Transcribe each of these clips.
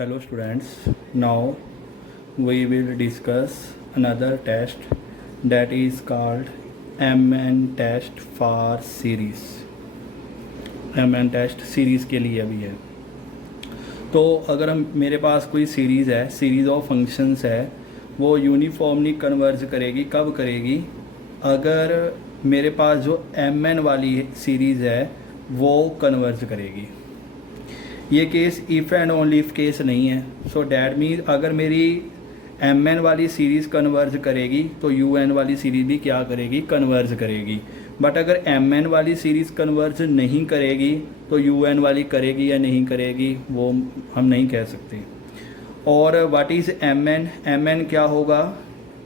Hello students, now we will discuss another test that is called MN test for series. MN test series के लिए अभी है। तो अगर हम मेरे पास कोई सीरीज़ है, सीरीज़ ऑफ फंक्शंस है, वो यूनिफॉर्मली कन्वर्ज करेगी। कब करेगी? अगर मेरे पास जो MN वाली सीरीज़ है वो कन्वर्ज करेगी। ये case if and only if case नहीं है। सो डैट मीन्स अगर मेरी MN वाली सीरीज़ कन्वर्ज करेगी तो UN वाली सीरीज़ भी क्या करेगी? कन्वर्ज करेगी। बट अगर MN वाली सीरीज़ कन्वर्ज नहीं करेगी तो UN वाली करेगी या नहीं करेगी वो हम नहीं कह सकते। और व्हाट इज़ MN क्या होगा?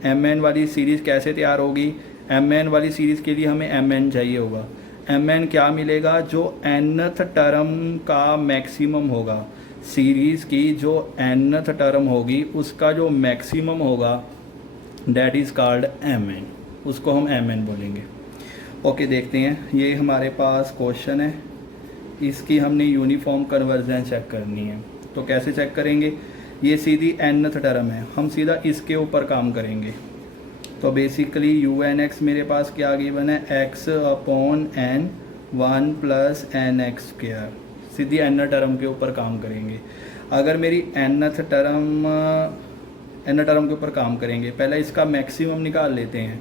MN वाली सीरीज़ कैसे तैयार होगी? MN वाली सीरीज़ के लिए हमें MN चाहिए होगा। MN क्या मिलेगा? जो nth टर्म का मैक्सिमम होगा, सीरीज़ की जो nth टर्म होगी उसका जो मैक्सिमम होगा दैट इज़ कॉल्ड MN, उसको हम MN बोलेंगे। ओके, देखते हैं। ये हमारे पास क्वेश्चन है, इसकी हमने यूनिफॉर्म कन्वर्जन चेक करनी है। तो कैसे चेक करेंगे? ये सीधी nth टर्म है, हम सीधा इसके ऊपर काम करेंगे। तो बेसिकली UNX मेरे पास क्या गिवन है? x upon n 1 plus NX square. सीधी n टर्म के ऊपर काम करेंगे। अगर मेरी nth टर्म n टर्म के ऊपर काम करेंगे, पहले इसका मैक्सिमम निकाल लेते हैं।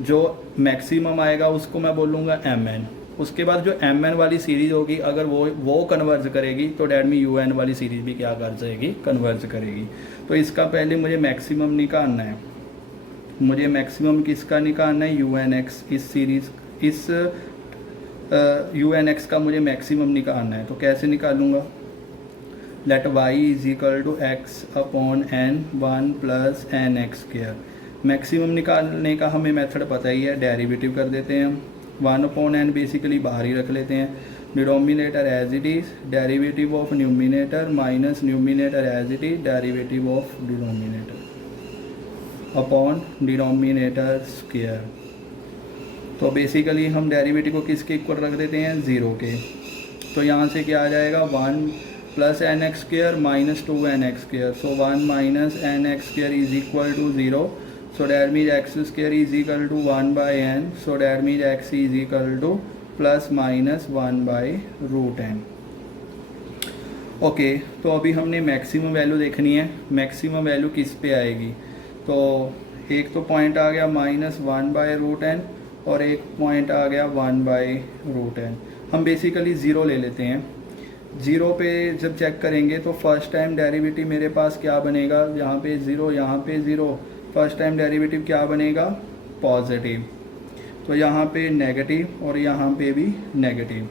जो मैक्सिमम आएगा उसको मैं बोलूँगा MN। उसके बाद जो MN वाली सीरीज़ होगी अगर वो कन्वर्ज करेगी तो डैट में UN वाली सीरीज़ भी क्या कर जाएगी? कन्वर्ज करेगी। तो इसका पहले मुझे मैक्सिमम निकालना है। मुझे मैक्सिमम किसका निकालना है? UNX। इस सीरीज़ इस UNX का मुझे मैक्सिमम निकालना है। तो कैसे निकालूंगा? Let y is equal to x upon n 1 plus NX square. Maximum निकालने का हमें मेथड पता ही है, डेरिवेटिव कर देते हैं हम। 1 अपॉन n बेसिकली बाहर ही रख लेते हैं। Denominator as it is, derivative of numerator minus numerator as it is, derivative of denominator upon denominator square. तो बेसिकली हम डेरिवेटिव को किसके इक्वल रख देते हैं? 0 के। तो यहाँ से क्या आ जाएगा? 1 plus NX square minus 2NX square. So 1 minus NX square is equal to 0। So that means x square is equal to 1 by n। So that means x is equal to plus minus 1 by root n। Okay, तो अभी हमने maximum value देखनी है। Maximum value किस पे आएगी? तो एक तो पॉइंट आ गया माइनस 1 बाई रूट n और एक पॉइंट आ गया 1 बाई रूट n। हम बेसिकली 0 ले लेते हैं। 0 पे जब चेक करेंगे तो फर्स्ट टाइम डेरिवेटिव मेरे पास क्या बनेगा? यहाँ पे 0, यहाँ पे 0। फर्स्ट टाइम डेरिवेटिव क्या बनेगा? पॉजिटिव। तो यहाँ पे नेगेटिव और यहाँ पे भी नेगेटिव,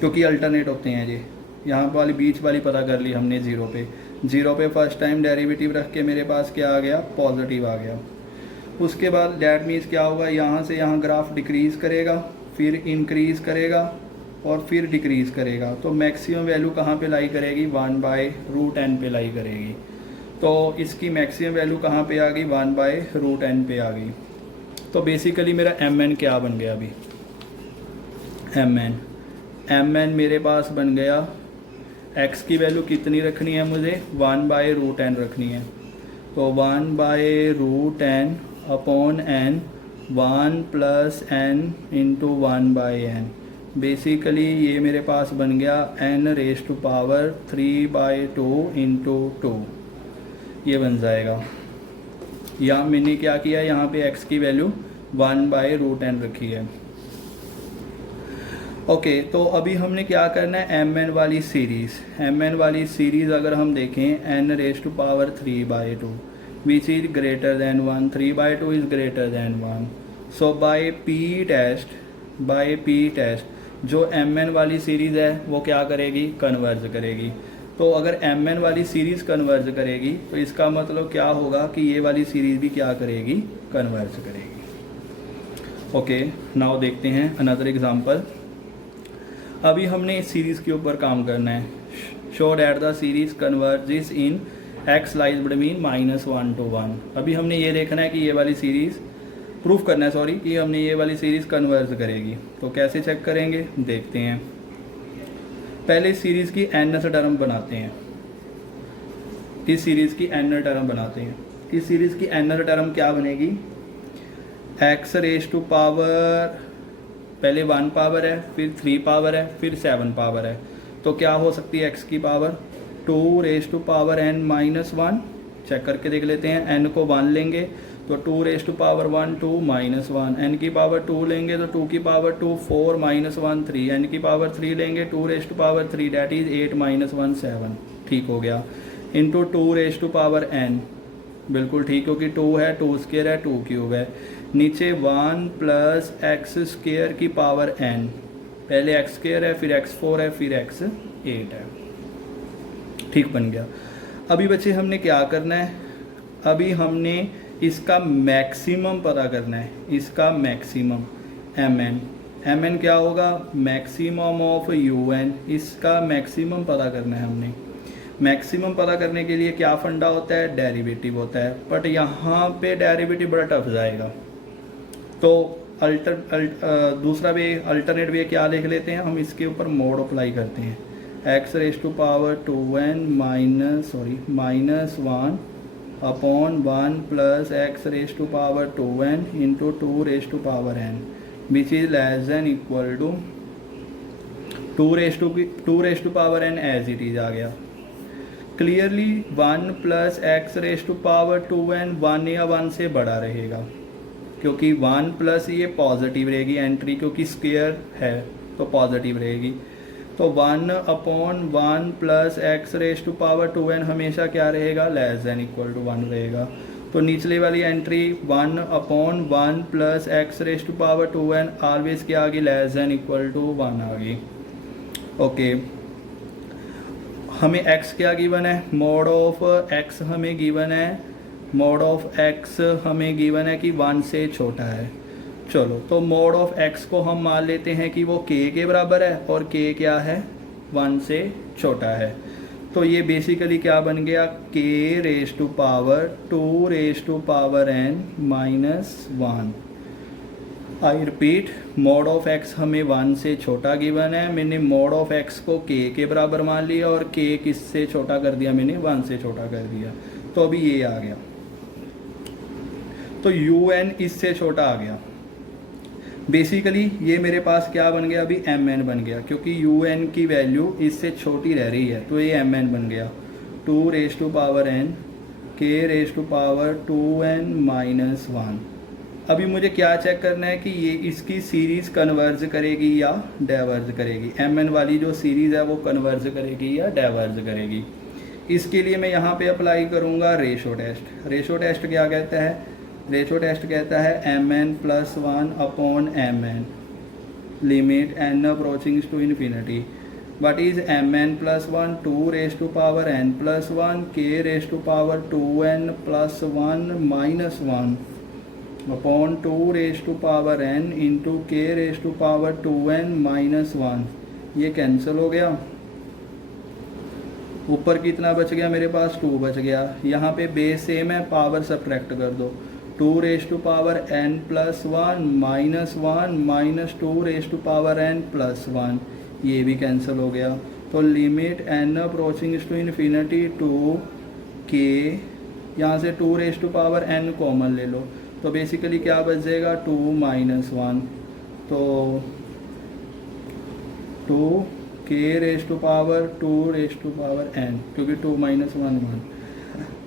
क्योंकि अल्टरनेट होते हैं ये। यहाँ वाली बीच वाली पता कर ली हमने। 0 पे फर्स्ट टाइम डेरिवेटिव रख के मेरे पास क्या आ गया? पॉजिटिव आ गया। उसके बाद डैट मीन्स क्या होगा? यहाँ से यहाँ ग्राफ डिक्रीज़ करेगा, फिर इंक्रीज़ करेगा और फिर डिक्रीज़ करेगा। तो मैक्सिमम वैल्यू कहाँ पे लाई करेगी? 1 बाई रूट n पे लाई करेगी। तो इसकी मैक्सिमम वैल्यू कहाँ पे आ गई? 1 बाई रूट n पे आ गई। तो बेसिकली मेरा MN क्या बन गया अभी? MN मेरे पास बन गया, x की वैल्यू कितनी रखनी है मुझे? 1 बाई रूट n रखनी है। तो 1 by root n upon n 1 plus n into 1 by n। Basically ये मेरे पास बन गया n raise to power 3 by 2 into 2। ये बन जाएगा। यहाँ मैंने क्या किया? यहाँ पे x की वैल्यू 1 बाई रूट n रखी है। ओके, तो अभी हमने क्या करना है? MN वाली सीरीज़ अगर हम देखें n raise to power 3 by 2 which is greater than 1। 3 by 2 is greater than 1। So by P test जो MN वाली सीरीज़ है वो क्या करेगी? कन्वर्ज करेगी। तो अगर MN वाली सीरीज़ कन्वर्ज करेगी तो इसका मतलब क्या होगा कि ये वाली सीरीज़ भी क्या करेगी? कन्वर्ज करेगी। ओके, नाउ देखते हैं अनदर एग्जांपल। अभी हमने इस सीरीज़ के ऊपर काम करना है। Show that the series converges in x lies between -1 to 1। अभी हमने ये देखना है कि ये वाली सीरीज़ प्रूफ करना है, कि हमने ये वाली सीरीज़ कन्वर्ज करेगी। तो कैसे चेक करेंगे? देखते हैं। पहले इस सीरीज़ की nth टर्म बनाते हैं। इस सीरीज़ की एनर टर्म बनाते हैं। इस सीरीज़ की एनर टर्म क्या बनेगी, एक्स रेज टू पावर, पहले 1 पावर है, फिर 3 पावर है, फिर 7 पावर है, तो क्या हो सकती है एक्स की power, 2 raise to power n minus 1। Check करके देख लेते हैं, n को 1 लेंगे तो 2 raise to power 1 2 minus 1, n की पावर 2 लेंगे तो 2 की पावर 2 4 माइनस 1 3, n की पावर 3 लेंगे 2 raise to power 3 that is 8 minus 1 7। ठीक हो गया, into 2 raise to power n, बिल्कुल ठीक, क्योंकि 2 है, 2 स्क्वायर है, 2 क्यूब है। नीचे 1 प्लस एक्स स्क्वायर की पावर n, पहले एक्स स्क्वायर है, फिर x4 है, फिर x8 है। ठीक बन गया। अभी बच्चे हमने क्या करना है, अभी हमने इसका मैक्सिमम पता करना है, इसका मैक्सिमम mn क्या होगा, मैक्सिमम ऑफ un, इसका मैक्सिमम पता करना है हमने। मैक्सिमम पता करने के लिए क्या फंडा होता है, डेरिवेटिव होता है, बट यहाँ पे डेरिवेटिव बड़ा टफ जाएगा, तो दूसरा वे, अल्टरनेट वे क्या लिख लेते हैं हम, इसके ऊपर मोड अप्लाई करते हैं, x raise to power 2n minus 1 upon 1 plus x raise to power 2n into 2 raise to power n which is less than equal to 2 raise to power n as it is आ गया। Clearly 1 plus x raise to power 2n 1 या 1 से बड़ा रहेगा, क्योंकि 1 plus ये positive रहेगी entry, क्योंकि स्क्वायर है तो पॉजिटिव रहेगी। तो 1 upon 1 plus x raise to power 2n हमेशा क्या रहेगा, लेस देन इक्वल टू 1 रहेगा। तो निचले वाली entry 1 upon 1 plus x raise to power 2n always क्या आ गई, लेस देन इक्वल टू 1 आ गई। ओके, हमें x क्या गिवन है, मोड ऑफ x हमें गिवन है, मोड ऑफ x हमें गिवन है कि 1 से छोटा है। चलो, तो मोड ऑफ x को हम मान लेते हैं कि वो k के बराबर है, और k क्या है, 1 से छोटा है। तो ये बेसिकली क्या बन गया, k raise to power 2 raise to power n minus 1। I repeat, mod of x हमें 1 से छोटा गिवन है, मैंने मोड ऑफ x को k के बराबर मान लिया, और k किससे छोटा कर दिया, मैंने 1 से छोटा कर दिया। तो अभी ये आ गया, तो un इससे छोटा आ गया। बेसिकली ये मेरे पास क्या बन गया, अभी mn बन गया, क्योंकि un की वैल्यू इससे छोटी रह रही है, तो ये mn बन गया। 2 raise to power n k raise to power 2n minus 1। अभी मुझे क्या चेक करना है कि ये इसकी सीरीज़ कन्वर्ज करेगी या डाइवर्ज करेगी, mn वाली जो सीरीज़ है वो कन्वर्ज करेगी या डाइवर्ज करेगी। इसके लिए मैं यहाँ पे अप्लाई करूँगा रेशो टेस्ट। रेशो टेस्ट क्या कहता है, रेशो टेस्ट कहता है mn plus 1 upon mn limit n approaching to infinity. What is mn plus 1, 2 raise to power n plus 1 k raise to power 2n plus 1 minus 1 upon 2 raise to power n into k raise to power 2n minus 1। ये cancel हो गया, ऊपर कितना बच गया मेरे पास, 2 बच गया। यहाँ पे बेस सेम है, पावर सब्ट्रैक्ट कर दो, 2 raise to power n plus 1 minus 1 minus 2 raise to power n plus 1, ये भी कैंसिल हो गया। तो limit n approaching to infinity to k, यहाँ से 2 raise to power n common ले लो, तो बेसिकली क्या बच जाएगा, 2 माइनस 1, तो 2 k raise to power 2 raise to power n, क्योंकि 2 माइनस 1 1।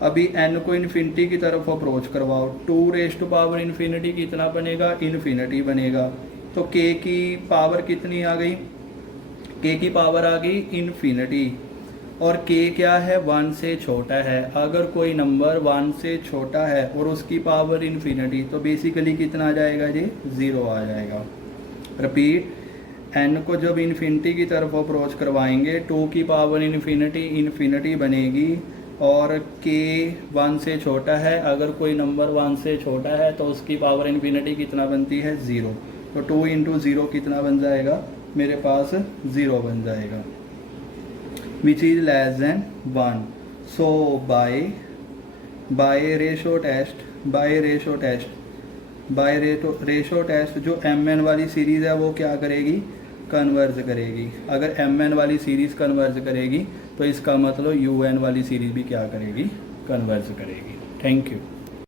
अभी n को इन्फिनिटी की तरफ अप्रोच करवाओ, 2 रेज टू पावर इन्फिनिटी कितना बनेगा, इन्फिनिटी बनेगा। तो k की पावर कितनी आ गई, k की पावर आ गई इन्फिनिटी, और k क्या है, 1 से छोटा है। अगर कोई नंबर 1 से छोटा है और उसकी पावर इन्फिनिटी, तो बेसिकली कितना आ जाएगा जी, 0 आ जाएगा। रिपीट, n को जब इन्फिनिटी की तरफ अप्रोच करवाएंगे, 2 की पावर इन्फिनिटी बनेगी, और k 1 से छोटा है। अगर कोई नंबर 1 से छोटा है तो उसकी पावर इन्फिनिटी कितना बनती है, 0। तो 2 इंटू 0 कितना बन जाएगा, मेरे पास 0 बन जाएगा, which is less than 1। So by ratio test जो mn वाली सीरीज़ है वो क्या करेगी, कन्वर्ज करेगी। अगर एम एन वाली सीरीज़ कन्वर्ज करेगी तो इसका मतलब यू एन वाली सीरीज़ भी क्या करेगी, कन्वर्ज करेगी। Thank you.